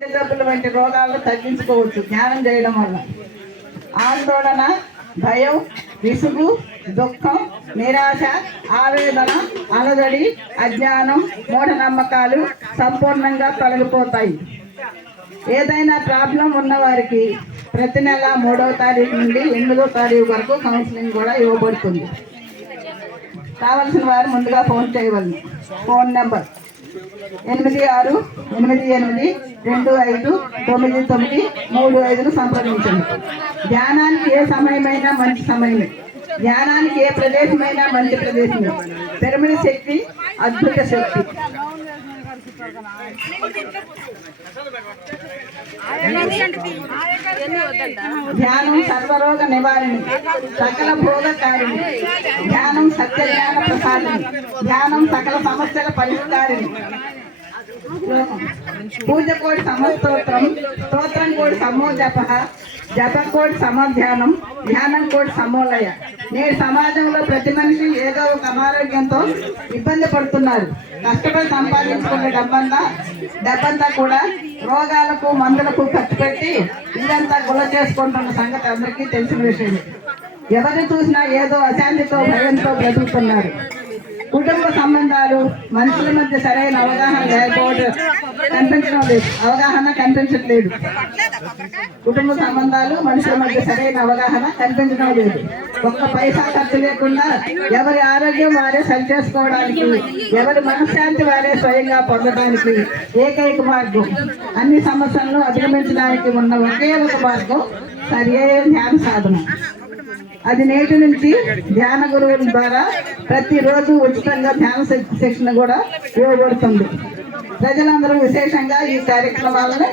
జబ్బులు వంటి రోగాలను తగ్గించుకోవచ్చు. ధ్యానం చేయడం వల్ల ఆందోళన భయం విసుగు దుఃఖం నిరాశ ఆవేదన అలజడి అజ్ఞానం మూఢనమ్మకాలు సంపూర్ణంగా తొలగిపోతాయి. ఏదైనా ప్రాబ్లం ఉన్నవారికి ప్రతి నెల మూడవ తారీఖు నుండి ఎనిమిదో తారీఖు వరకు కౌన్సిలింగ్ కూడా ఇవ్వబడుతుంది. కావలసిన వారు ముందుగా ఫోన్ చేయవలను. ఫోన్ నెంబర్ ఎనిమిది ఆరు ఎనిమిది ఎనిమిది రెండు ఐదు తొమ్మిది తొమ్మిది మూడు ఐదును సంప్రదించండి. ధ్యానానికి ఏ సమయమైనా మంచి సమయమే. ధ్యానానికి ఏ ప్రదేశమైనా మంచి ప్రదేశమే. పిరమిడ్ శక్తి అద్భుత శక్తి. ధ్యానం సర్వరోగ నివారణి సకల భోగకారిణి ధ్యానం సత్య జ్ఞాన ప్రసాదిని ధ్యానం సకల సమస్యల పరిష్కారిణి. పూజ కోటి సమస్తోత్రం స్తోత్ర కోడి సమో జప జప కోడి సమధ్యానం ధ్యానం కోడి సమోలయ. నేడు సమాజంలో ప్రతి మనిషి ఏదో ఒక అనారోగ్యంతో ఇబ్బంది పడుతున్నారు. కష్టపడి సంపాదించుకునే డబ్బంతా డబ్బంతా కూడా రోగాలకు మందులకు ఖర్చు పెట్టి ఇదంతా గుల చేసుకుంటున్న సంగతి అందరికీ తెలిసిన విషయం. ఎవరు చూసినా ఏదో అశాంతితో భయంతో బ్రతుకుతున్నారు. కుటుంబ సంబంధాలు మనుషుల మధ్య సరైన అవగాహన లేకపోవడం కనిపించడం లేదు. అవగాహన కనిపించట్లేదు. కుటుంబ సంబంధాలు మనుషుల మధ్య సరైన అవగాహన కనిపించడం లేదు. ఒక్క పైసా ఖర్చు లేకుండా ఎవరి ఆరోగ్యం వారే సరి చేసుకోవడానికి ఎవరి మనశ్శాంతి వారే స్వయంగా పొందడానికి ఏకైక మార్గం. అన్ని సమస్యలను అధిగమించడానికి ఉన్న ఒకే ఒక మార్గం సరి ధ్యాన సాధన. అది నేటి నుంచి ధ్యాన గురువుల ద్వారా ప్రతిరోజు ఉచితంగా ధ్యాన శిక్షణ కూడా ఇవ్వబడుతుంది. ప్రజలందరూ విశేషంగా ఈ కార్యక్రమాలను